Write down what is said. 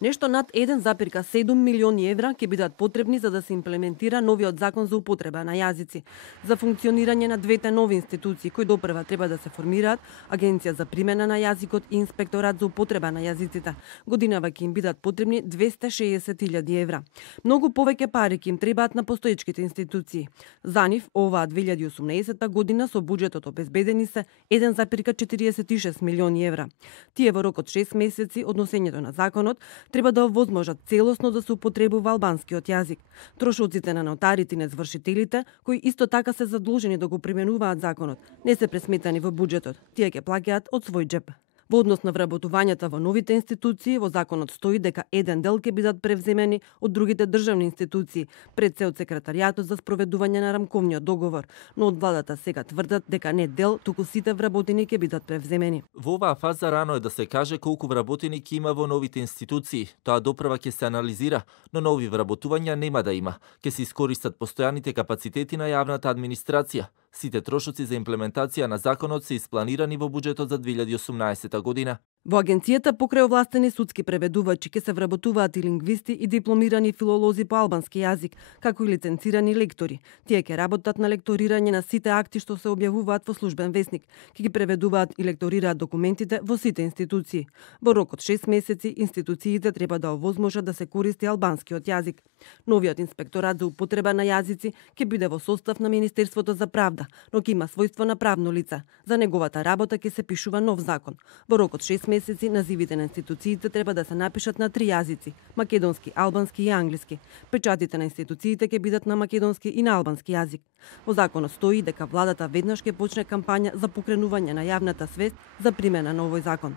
Нешто над 1,7 милиони евра ќе бидат потребни за да се имплементира новиот закон за употреба на јазици. За функционирање на двете нови институции кои допрва треба да се формираат, Агенција за примена на јазикот и Инспекторат за употреба на јазиците, годинава ќе им бидат потребни 260.000 евра. Многу повеќе пари ќе им требаат на постоечките институции. За нив, оваа 2018 година со буџетот обезбедени се 1,46 милиони евра. Тие во рок од 6 месеци од носењето на законот треба да овозможат целосно да се употребува албанскиот јазик. Трошоците на нотарите и незвршителите, кои исто така се задолжени да го применуваат законот, не се пресметани во буџетот. Тие ќе плаќаат од свој джеп. Во однос на вработувањата во новите институции, во законот стои дека еден дел ќе бидат превземени од другите државни институции, пред се од секретаријатот за спроведување на рамковниот договор, но од владата сега тврдат дека не дел, туку сите вработени ќе бидат превземени. Во оваа фаза рано е да се каже колку вработени ќе има во новите институции. Тоа допрва ќе се анализира, но нови вработувања нема да има. Ќе се искористат постојаните капацитети на јавната администрација. Сите трошоци за имплементација на законот се испланирани во буџетот за 2018 година. Во агенцијата покрај овластени судски преведувачи ќе се вработуваат и лингвисти и дипломирани филолози по албански јазик, како и лиценцирани лектори. Тие ќе работат на лекторирање на сите акти што се објавуваат во службен весник, ќе ги преведуваат и лекторираат документите во сите институции. Во рок од 6 месеци институциите треба да овозможат да се користи албанскиот јазик. Новиот инспекторат за употреба на јазици ќе биде во состав на Министерството за правда, но ќе има својство на правно лице. За неговата работа ќе се пишува нов закон. Во рок од 6 месеци називите на институциите треба да се напишат на 3 јазици: македонски, албански и англиски. Печатите на институциите ќе бидат на македонски и на албански јазик. Во законот стои дека владата веднаш ќе почне кампања за покренување на јавната свест за примена на овој закон.